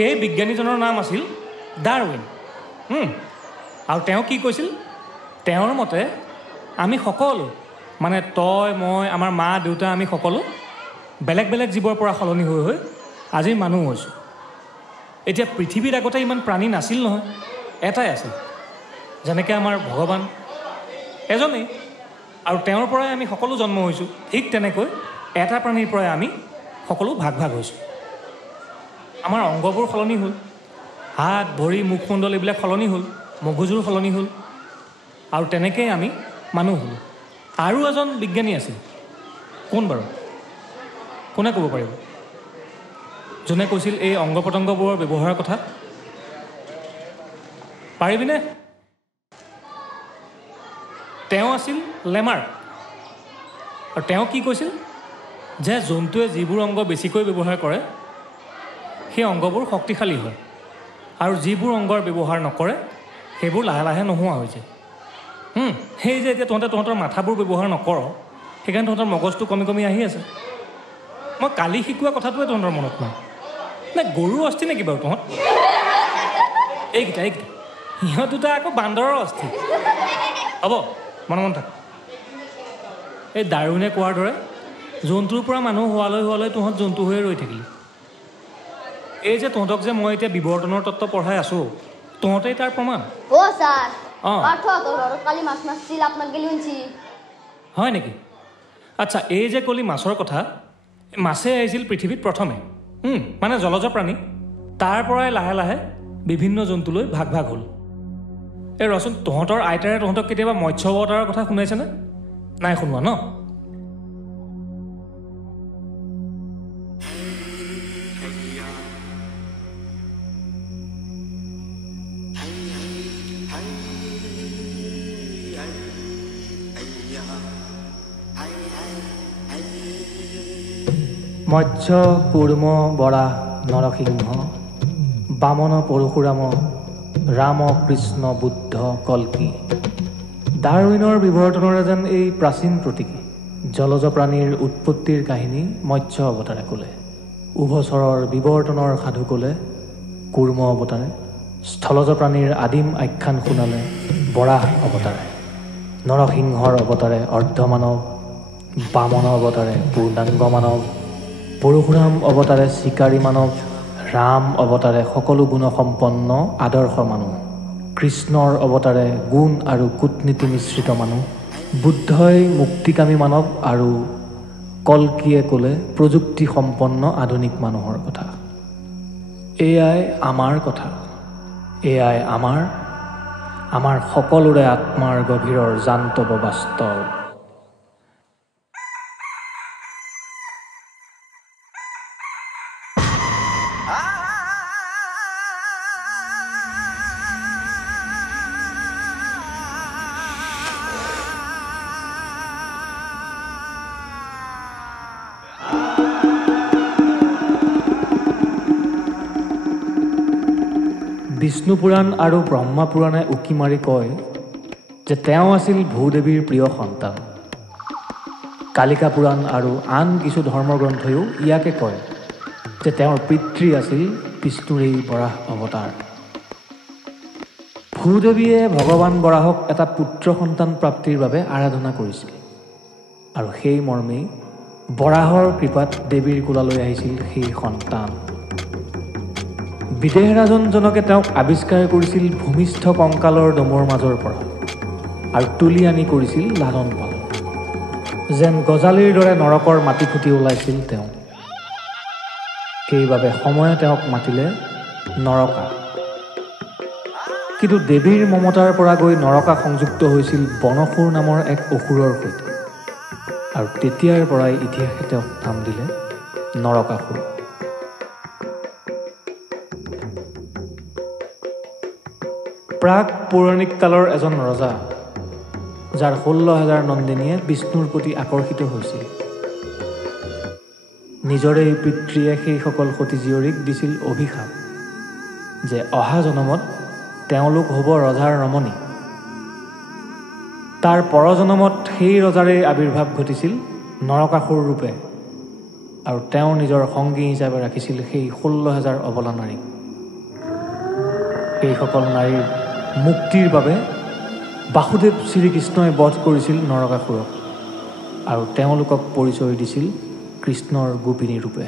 সেই বিজ্ঞানীজনৰ নাম আছিল ডাৰউইন। আৰু তেওঁ কি কৈছিল, তেওঁৰ মতে আমি সকলো মানে তই মই আমাৰ মা দেউতা আমি সকলো বেলেগ বেলেগ জীৱৰ পৰা সলনি হৈ হৈ আজিৰ মানুহ হৈছোঁ। এতিয়া পৃথিৱীত আগতে ইমান প্ৰাণী নাছিল নহয়, এটাই আছিল, যেনেকৈ আমাৰ ভগৱান এজনেই, আৰু তেওঁৰ পৰাই আমি সকলো জন্ম হৈছোঁ। ঠিক তেনেকৈ এটা প্ৰাণীৰ পৰাই আমি সকলো ভাগ ভাগ হৈছোঁ। আমাৰ অংগবোৰ সলনি হ'ল, হাত ভৰি মুখমণ্ডল এইবিলাক সলনি হ'ল, মগজুৰ সলনি হ'ল, আৰু তেনেকৈ আমি মানুহ হ'লোঁ। আৰু এজন বিজ্ঞানী আছিল, কোন বাৰু, কোনে ক'ব পাৰিব? যোনে কৈছিল এই অংগ পতংগবোৰৰ ব্যৱহাৰৰ কথা, পাৰিবিনে? তেওঁ আছিল লেমাৰ্ক। আৰু তেওঁ কি কৈছিল যে জন্তুৱে যিবোৰ অংগ বেছিকৈ ব্যৱহাৰ কৰে সেই অংগবোৰ শক্তিশালী হয়, আৰু যিবোৰ অংগৰ ব্যৱহাৰ নকৰে সেইবোৰ লাহে লাহে নোহোৱা হৈ যায়। সেই যে এতিয়া তহঁতৰ মাথাবোৰ ব্যৱহাৰ নকৰ, সেইকাৰণে তহঁতৰ মগজটো কমি কমি আহি আছে। মই কালি শিকোৱা কথাটোৱে তহঁতৰ মনত নাই নে? গৰুৰ অস্থি নেকি বাৰু তহঁত? এইকেইটা সিহঁত দুটা আকৌ বান্দৰৰ অস্থি। হ'ব, মন থাক। এই ডাৰউইনে কোৱাৰ দৰে জন্তুৰ পৰা মানুহ হোৱালৈ তহঁত জন্তু হৈয়ে ৰৈ থাকিলি। এই যে তহঁতক যে মই এতিয়া বিৱৰ্তনৰ তত্ত্ব পঢ়াই আছোঁ, তহঁতেই তাৰ প্ৰমাণ। হয় নেকি? আচ্ছা, এই যে কলি মাছৰ কথা, মাছে আহিছিল পৃথিৱীত প্ৰথমে, মানে জলজ প্ৰাণী। তাৰ পৰাই লাহে লাহে বিভিন্ন জন্তুলৈ ভাগ ভাগ হ'ল। এই ৰচোন, তহঁতৰ আইতাৰে তহঁতক কেতিয়াবা মৎস্য অৱতাৰৰ কথা শুনাইছেনে? নাই শুনোৱা ন? মৎস্য কুৰ্ম বৰাহ নৰসিংহ বামন পৰশুৰাম ৰাম কৃষ্ণ বুদ্ধ কল্কি। ডাৰউইনৰ বিৱৰ্তনৰে যেন এই প্ৰাচীন প্ৰতীকী জলজ প্ৰাণীৰ উৎপত্তিৰ কাহিনী মৎস্য অৱতাৰে ক'লে, উভচৰৰ বিৱৰ্তনৰ সাধু ক'লে কুৰ্ম অৱতাৰে, স্থলজ প্ৰাণীৰ আদিম আখ্যান শুনালে বৰাহ অৱতাৰে, নৰসিংহৰ অৱতাৰে অৰ্ধমানৱ, বামন অৱতাৰে পূৰ্ণাংগ মানৱ, পৰশুৰাম অৱতাৰে চিকাৰী মানৱ, ৰাম অৱতাৰে সকলো গুণসম্পন্ন আদৰ্শ মানুহ, কৃষ্ণৰ অৱতাৰে গুণ আৰু কূটনীতি মিশ্ৰিত মানুহ, বুদ্ধই মুক্তিকামী মানৱ, আৰু কল্কিয়ে ক'লে প্ৰযুক্তি সম্পন্ন আধুনিক মানুহৰ কথা। এয়াই আমাৰ কথা, এয়াই আমাৰ সকলোৰে আত্মাৰ গভীৰৰ জান্তৱ বাস্তৱ। বিষ্ণু পুৰাণ আৰু ব্ৰহ্মা পুৰাণে উকি মাৰি কয় যে তেওঁ আছিল ভূদেৱীৰ প্ৰিয় সন্তান। কালিকা পুৰাণ আৰু আন কিছু ধৰ্মগ্ৰন্থইও ইয়াকে কয় যে তেওঁৰ পিতৃ আছিল বিষ্ণুৰেই বৰাহ অৱতাৰ। ভূদেৱীয়ে ভগৱান বৰাহক এটা পুত্ৰ সন্তান প্ৰাপ্তিৰ বাবে আৰাধনা কৰিছিল, আৰু সেই মৰ্মেই বৰাহৰ কৃপাত দেৱীৰ কোলালৈ আহিছিল সেই সন্তান। বিদেহৰাজনজনকে তেওঁক আৱিষ্কাৰ কৰিছিল ভূমিষ্ঠ কংকালৰ দমৰ মাজৰ পৰা, আৰু তুলি আনি কৰিছিল লালন পালন। যেন গজালিৰ দৰে নৰকৰ মাটি ফুটি ওলাইছিল তেওঁ। সেইবাবে সময়ে তেওঁক মাতিলে নৰকা। কিন্তু দেৱীৰ মমতাৰ পৰা গৈ নৰকা সংযুক্ত হৈছিল বনসুৰ নামৰ এক অসুৰৰ সৈতে, আৰু তেতিয়াৰ পৰাই ইতিহাসে তেওঁক নাম দিলে নৰকাসুৰ। প্ৰাক পৌৰাণিক কালৰ এজন ৰজা, যাৰ 16,000 নন্দিনীয়ে বিষ্ণুৰ প্ৰতি আকৰ্ষিত হৈছিল। নিজৰে পিতৃয়ে সেইসকল সতী জীয়ৰীক দিছিল অভিশাপ যে অহা জনমত তেওঁলোক হ'ব ৰজাৰ ৰমণী। তাৰ পৰজনমত সেই ৰজাৰে আৱিৰ্ভাৱ ঘটিছিল নৰকাসুৰ ৰূপে, আৰু তেওঁ নিজৰ সংগী হিচাপে ৰাখিছিল সেই 16,000 অবলা নাৰীক। এইসকল নাৰীৰ মুক্তিৰ বাবে বাসুদেৱ শ্ৰীকৃষ্ণই বধ কৰিছিল নৰকাসুৰক আৰু তেওঁলোকক পৰিচয় দিছিল কৃষ্ণৰ গোপিনী ৰূপে।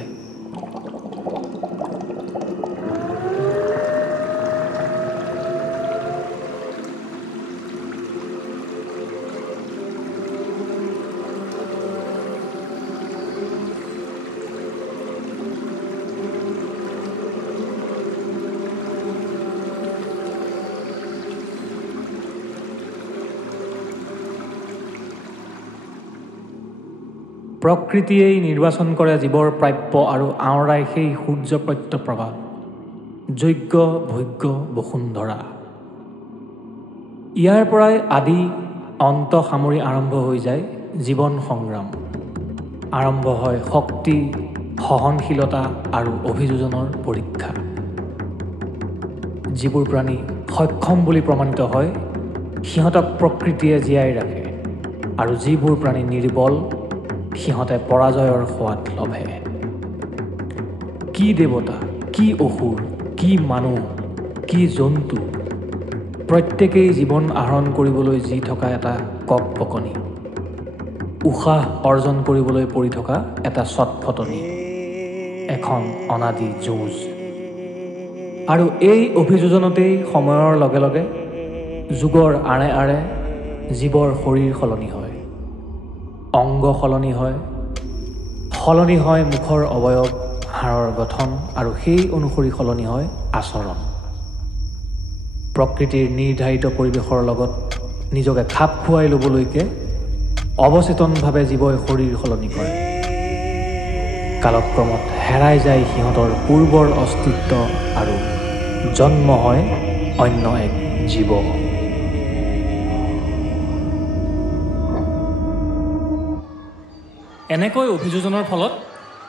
প্ৰকৃতিয়েই নিৰ্বাচন কৰে জীৱৰ প্ৰাপ্য আৰু আওৰাই সেই সূৰ্য প্ৰত্যপ্ৰভা, যোগ্য ভোগ্য বসুন্ধৰা। ইয়াৰ পৰাই আদি অন্ত সামৰি আৰম্ভ হৈ যায় জীৱন সংগ্ৰাম। আৰম্ভ হয় শক্তি, সহনশীলতা আৰু অভিযোজনৰ পৰীক্ষা। যিবোৰ প্ৰাণী সক্ষম বুলি প্ৰমাণিত হয় সিহঁতক প্ৰকৃতিয়ে জীয়াই ৰাখে আৰু যিবোৰ প্ৰাণী নিৰ্বল সিহঁতে পৰাজয়ৰ সোৱাদ লভে। কি দেৱতা, কি অসুৰ, কি মানুহ, কি জন্তু, প্ৰত্যেকেই জীৱন আহৰণ কৰিবলৈ যি থকা এটা ককপকনি, উশাহ অৰ্জন কৰিবলৈ পৰি থকা এটা চটফটনি, এখন অনাদি যুঁজ। আৰু এই অভিযোজনতেই সময়ৰ লগে লগে যুগৰ আঁৰে আঁৰে জীৱৰ শৰীৰ সলনি হয়, অংগ সলনি হয়, মুখৰ অৱয়ব, হাড়ৰ গঠন আৰু সেই অনুসৰি সলনি হয় আচৰণ। প্ৰকৃতিৰ নিৰ্ধাৰিত পৰিৱেশৰ লগত নিজকে খাপ খুৱাই ল'বলৈকে অৱচেতনভাৱে জীৱই শৰীৰ সলনি কৰে। কালক্ৰমত হেৰাই যায় সিহঁতৰ পূৰ্বৰ অস্তিত্ব আৰু জন্ম হয় অন্য এক জীৱ। এনেকৈ অভিযোজনৰ ফলত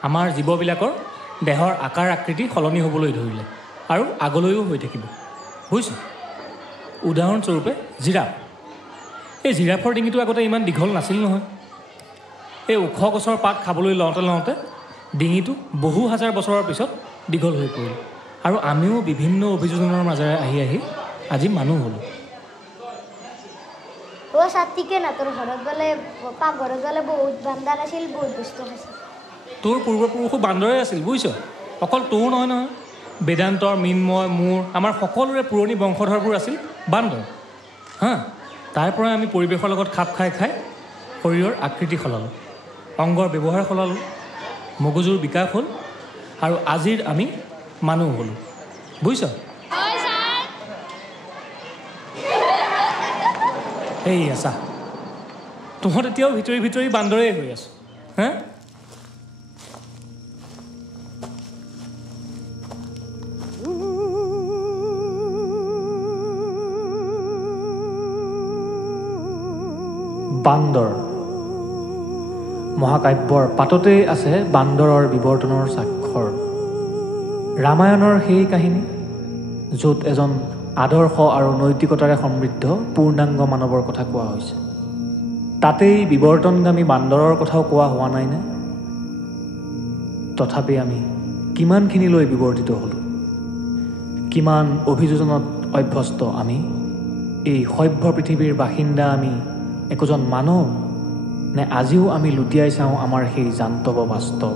আমাৰ জীৱবিলাকৰ দেহৰ আকাৰ আকৃতি সলনি হ'বলৈ ধৰিলে আৰু আগলৈও হৈ থাকিব, বুজিছ? উদাহৰণস্বৰূপে জিৰাফ। এই জিৰাফৰ ডিঙিটো আগতে ইমান দীঘল নাছিল নহয়। এই ওখ গছৰ পাত খাবলৈ লওঁতে লওঁতে ডিঙিটো বহু হাজাৰ বছৰৰ পিছত দীঘল হৈ পৰিল আৰু আমিও বিভিন্ন অভিযোজনৰ মাজেৰে আহি আহি আজি মানুহ হ'লোঁ। ছাতিকে না তোৰ ঘৰত গ'লে পাকঘৰত গ'লে বহুত বান্দৰ আছিল, বহুত বস্তু খাইছিল। তোৰ পূৰ্বপুৰুষো বান্দৰে আছিল, বুজিছ? অকল তোৰ নহয় নহয়, বেদান্তৰ, মৃন্ময়, মোৰ, আমাৰ সকলোৰে পুৰণি বংশধৰবোৰ আছিল বান্দৰ। তাৰ পৰা আমি পৰিৱেশৰ লগত খাপ খাই খাই শৰীৰৰ আকৃতি সলালোঁ, অংগৰ ব্যৱহাৰ সলালোঁ, মগজুৰ বিকাশ হ'ল আৰু আজিৰ আমি মানুহ হ'লোঁ, বুজিছ? এই আছা, তহঁত এতিয়াও ভিতৰি ভিতৰি বান্দৰেই হৈ আছ। বান্দৰ মহাকাব্যৰ পাততেই আছে বান্দৰৰ বিৱৰ্তনৰ স্বাক্ষৰ। ৰামায়ণৰ সেই কাহিনী য'ত এজন আদৰ্শ আৰু নৈতিকতাৰে সমৃদ্ধ পূৰ্ণাংগ মানৱৰ কথা কোৱা হৈছে, তাতেই বিৱৰ্তনগামী বান্দৰৰ কথাও কোৱা হোৱা নাইনে? তথাপি আমি কিমানখিনিলৈ বিৱৰ্তিত হ'লোঁ, কিমান অভিযোজনত অভ্যস্ত আমি? এই সভ্য পৃথিৱীৰ বাসিন্দা আমি একোজন মানুহ নে আজিও আমি লুটিয়াই চাওঁ আমাৰ সেই জান্তৱ বাস্তৱ?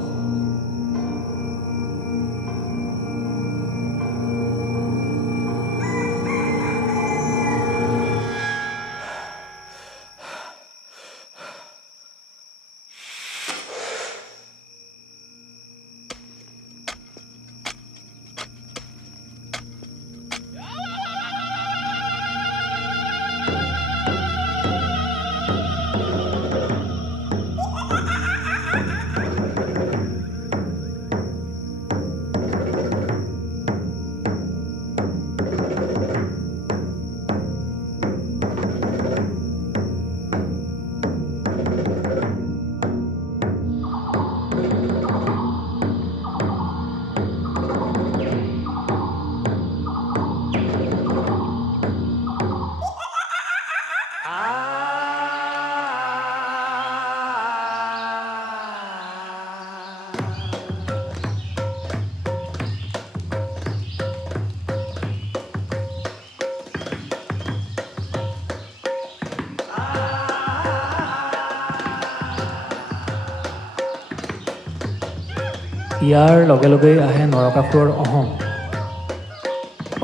ইয়াৰ লগে লগেই আহে নৰকাসুৰৰ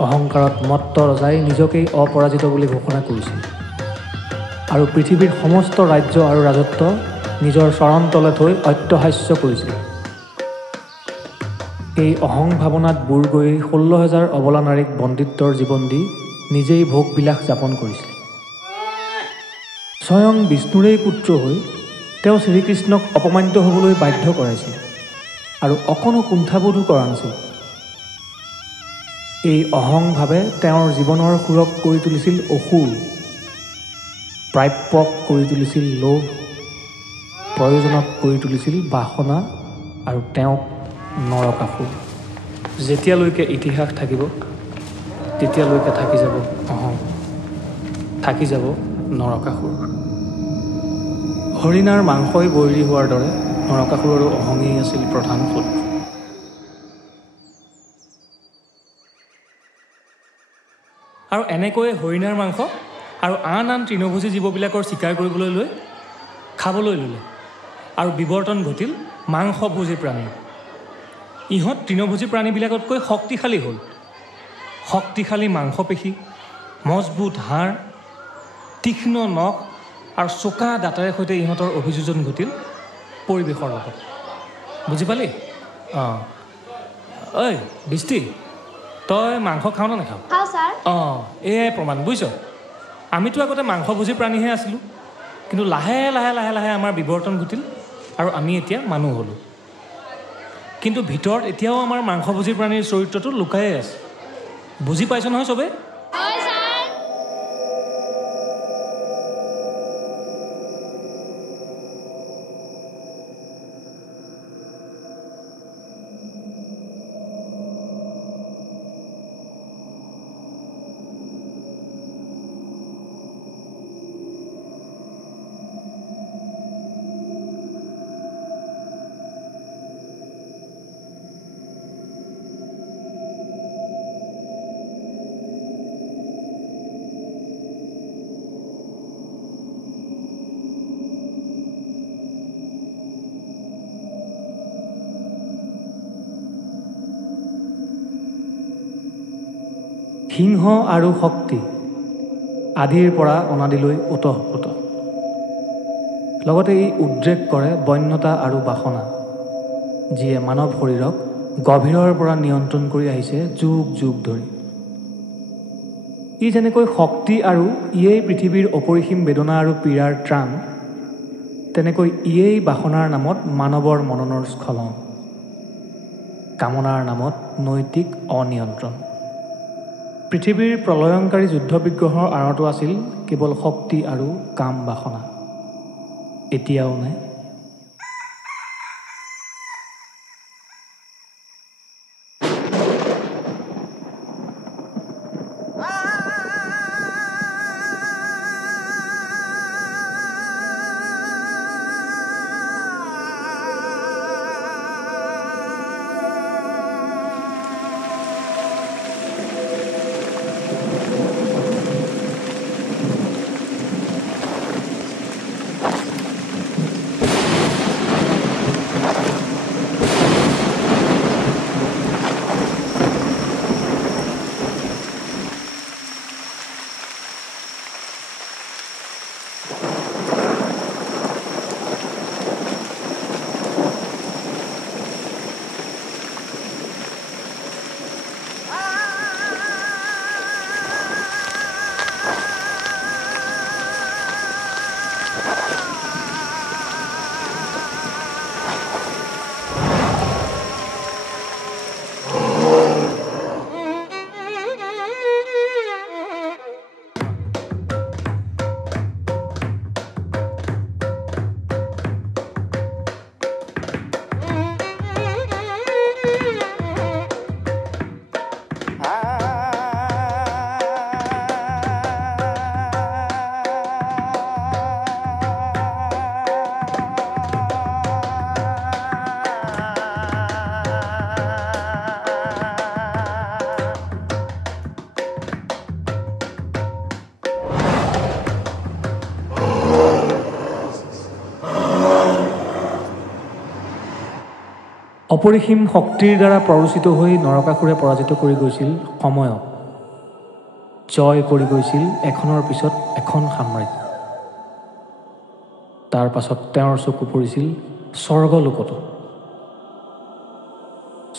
অহংকাৰত মত্ত ৰজাই নিজকেই অপৰাজিত বুলি ঘোষণা কৰিছিল আৰু পৃথিৱীৰ সমস্ত ৰাজ্য আৰু ৰাজত্ব নিজৰ চৰণ তলে থৈ অট্টহাস্য কৰিছিল। এই অহং ভাৱনাত বুৰ গৈ 16,000 অবলা নাৰীক বন্দিত্বৰ জীৱন দি নিজেই ভোগবিলাস যাপন কৰিছিল। স্বয়ং বিষ্ণুৰেই পুত্ৰ হৈ তেওঁ শ্ৰীকৃষ্ণক অপমানিত হ'বলৈ বাধ্য কৰাইছিল আৰু অকণো কুণ্ঠাবোধো কৰা নাছিল। এই অহংভাৱে তেওঁৰ জীৱনৰ সুৰক কৰি তুলিছিল অসুৰ, প্ৰাপ্যক কৰি তুলিছিল লোভ, প্ৰয়োজনক কৰি তুলিছিল বাসনা আৰু তেওঁক নৰকাসুৰ। যেতিয়ালৈকে ইতিহাস থাকিব তেতিয়ালৈকে থাকি যাব অহং, থাকি যাব নৰকাসুৰ। হৰিণাৰ মাংসই বৈৰী হোৱাৰ দৰে নৰকাসুৰৰো অহঙেই আছিল প্ৰধান শত্ৰু। আৰু এনেকৈয়ে হৰিণাৰ মাংস আৰু আন আন তৃণভোজী জীৱবিলাকৰ চিকাৰ কৰিবলৈ লৈ খাবলৈ ল'লে আৰু বিৱৰ্তন ঘটিল মাংসভোজী প্ৰাণীৰ। ইহঁত তৃণভোজী প্ৰাণীবিলাকতকৈ শক্তিশালী হ'ল। শক্তিশালী মাংসপেশী, মজবুত হাড়, তীক্ষ্ণ নখ আৰু চোকা দাঁতেৰে সৈতে ইহঁতৰ অভিযোজন ঘটিল পৰিৱেশৰ লগত। বুজি পালি? অঁ, ঐ বৃষ্টি, তই মাংস খাওঁ নে নাখাওঁ? খাওঁ ছাৰ। অঁ, এয়াই প্ৰমাণ, বুজিছ? আমিতো আগতে মাংসভোজী প্ৰাণীহে আছিলোঁ, কিন্তু লাহে লাহে লাহে লাহে আমাৰ বিৱৰ্তন ঘটিল আৰু আমি এতিয়া মানুহ হ'লোঁ। কিন্তু ভিতৰত এতিয়াও আমাৰ মাংসভোজী প্ৰাণীৰ চৰিত্ৰটো লুকায়ে আছে। বুজি পাইছ নহয় চবেই? সিংহ আৰু শক্তি আদিৰ পৰা অনাদিলৈ ওতঃপ্ৰোত। লগতে ই উদ্ৰেক কৰে বন্যতা আৰু বাসনা, যিয়ে মানৱ শৰীৰক গভীৰৰ পৰা নিয়ন্ত্ৰণ কৰি আহিছে যুগ যুগ ধৰি। ই যেনেকৈ শক্তি আৰু ইয়েই পৃথিৱীৰ অপৰিসীম বেদনা আৰু পীড়াৰ ত্ৰাণ, তেনেকৈ ইয়েই বাসনাৰ নামত মানৱৰ মননৰ স্খলন, কামনাৰ নামত নৈতিক অনিয়ন্ত্ৰণ। পৃথিৱীৰ প্ৰলয়ংকাৰী যুদ্ধ বিগ্ৰহৰ আঁৰতো আছিল কেৱল শক্তি আৰু কাম বাসনা। এতিয়াও নাই। অপৰিসীম শক্তিৰ দ্বাৰা প্ৰৰোচিত হৈ নৰকাসুৰে পৰাজিত কৰি গৈছিল সময়ক জয় কৰি গৈছিল এখনৰ পিছত এখন সাম্ৰাজ্য তাৰ পাছত তেওঁৰ চকু পৰিছিল স্বৰ্গলোকতো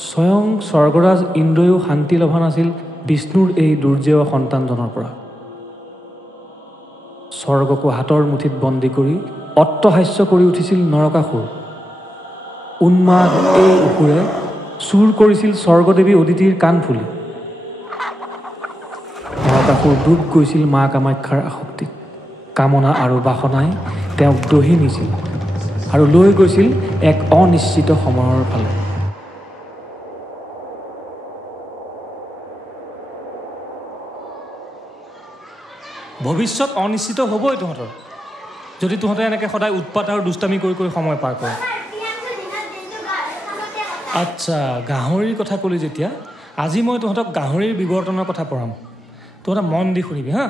স্বয়ং স্বৰ্গৰাজ ইন্দ্ৰয়ো শান্তি লভা নাছিল বিষ্ণুৰ এই দুৰ্জেয় সন্তানজনৰ পৰা স্বৰ্গকো হাতৰ মুঠিত বন্দী কৰি অট্টহাস্য কৰি উঠিছিল নৰকাসুৰ উন্মাদ এই অসুৰে চুৰ কৰিছিল স্বৰ্গদেৱী অদিতিৰ কাণ ফুলি নৰকাসুৰ ডুব গৈছিল মা কামাখ্যাৰ আসক্তিত কামনা আৰু বাসনাই তেওঁক দহি নিছিল আৰু লৈ গৈছিল এক অনিশ্চিত সময়ৰ ফালে ভৱিষ্যত অনিশ্চিত হ'বই তহঁতৰ যদি তহঁতে এনেকৈ সদায় উৎপাত আৰু দুষ্টামি কৰি কৰি সময় পাৰ কৰ আচ্ছা গাহৰিৰ কথা ক'লি যেতিয়া আজি মই তহঁতক গাহৰিৰ বিৱৰ্তনৰ কথা পঢ়াম তহঁতে মন দি শুনিবি হা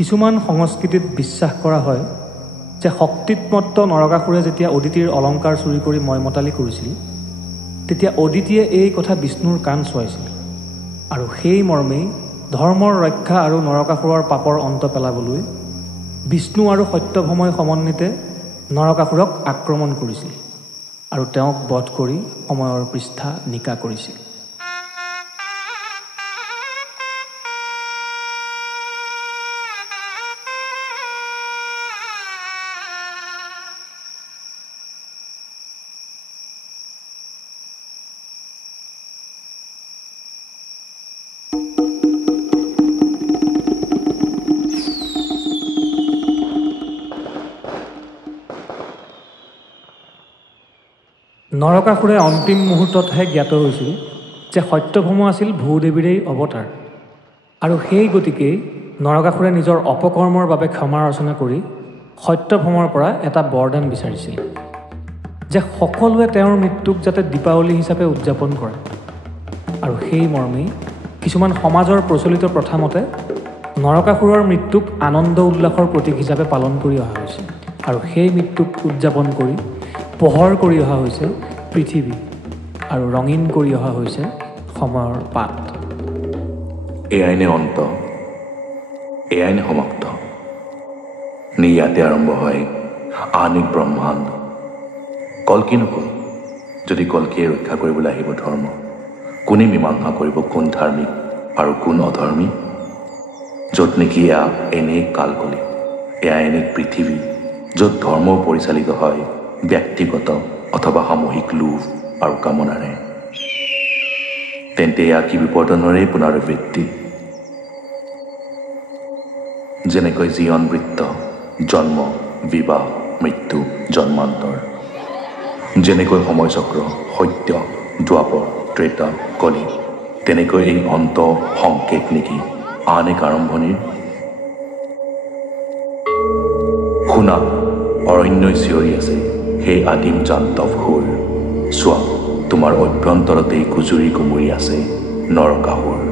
কিছুমান সংস্কৃতিত বিশ্বাস কৰা হয় যে শক্তিতমত্ত নৰকাসুৰে যেতিয়া অদিতিৰ অলংকাৰ চুৰি কৰি ময়মতালি কৰিছিল তেতিয়া অদিতিয়ে এই কথা বিষ্ণুৰ কাণ চুৱাইছিল আৰু সেই মৰ্মেই ধৰ্মৰ ৰক্ষা আৰু নৰকাসুৰৰ পাপৰ অন্ত পেলাবলৈ বিষ্ণু আৰু সত্যভাময় সমন্বিতে নৰকাসুৰক আক্ৰমণ কৰিছিল আৰু তেওঁক বধ কৰি সময়ৰ পৃষ্ঠা নিকা কৰিছিল। নৰকাসুৰে অন্তিম মুহূৰ্ততহে জ্ঞাত হৈছিল যে সত্যভাম আছিল ভূদেৱীৰেই অৱতাৰ আৰু সেই গতিকেই নৰকাসুৰে নিজৰ অপকৰ্মৰ বাবে ক্ষমা ৰচনা কৰি সত্যভামৰ পৰা এটা বৰদান বিচাৰিছিল যে সকলোৱে তেওঁৰ মৃত্যুক যাতে দীপাৱলী হিচাপে উদযাপন কৰে আৰু সেই মৰ্মেই কিছুমান সমাজৰ প্ৰচলিত প্ৰথা মতে নৰকাসুৰৰ মৃত্যুক আনন্দ উল্লাসৰ প্ৰতীক হিচাপে পালন কৰি অহা হৈছে আৰু সেই মৃত্যুক উদযাপন কৰি পোহৰ কৰি অহা হৈছে পৃথিৱী আৰু ৰঙীন কৰি অহা হৈছে সময়ৰ পাত। এয়াই নে অন্ত, এয়াই নে সমাপ্ত, নে ইয়াতে আৰম্ভ হয় আন এক ব্ৰহ্মাণ্ড। কল্কি নকল, যদি কল্কিয়ে ৰক্ষা কৰিবলৈ আহিব ধৰ্ম, কোনে মীমাংসা কৰিব কোন ধাৰ্মিক আৰু কোন অধৰ্মী? য'ত নেকি এয়া এনে কালকলি, এয়া এনে পৃথিৱী য'ত ধৰ্ম পৰিচালিত হয় ব্যক্তিগত অথবা সামূহিক লোভ আৰু কামনাৰে, তেন্তে এয়া কি বিপৰ্তনৰে পুনৰাবৃত্তি? যেনেকৈ জীৱন বৃত্ত, জন্ম, বিবাহ, মৃত্যু, জন্মান্তৰ, যেনেকৈ সময়চক্ৰ সত্য, দ্বাপৰ, ত্ৰেতা, কলি, তেনেকৈ এই অন্ত সংকেত নেকি আন এক আৰম্ভণিৰ? শুনা, অৰণ্যই চিঞৰি আছে, সেই আদিম জান্তৱ সুৰ, চোৱা তোমাৰ অভ্যন্তৰতেই কুজুৰি কুমুৰি আছে নৰকাসুৰ।